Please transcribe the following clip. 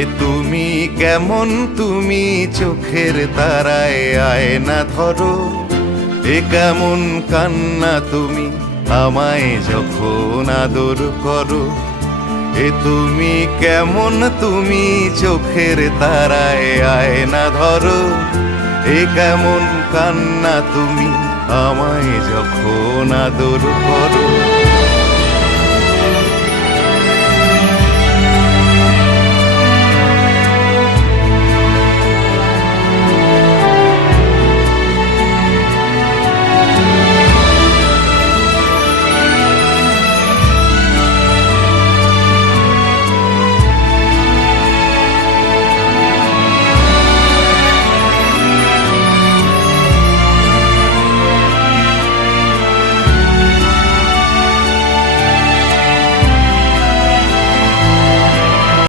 এ তুমি কেমন, তুমি চোখের তারায় আয়না ধরো। এ কেমন কান্না তুমি আমায় যখন আদর করো। এ তুমি কেমন, তুমি চোখের তারায় আয়না ধরো। এ কেমন কান্না তুমি আমায় যখন আদর করো।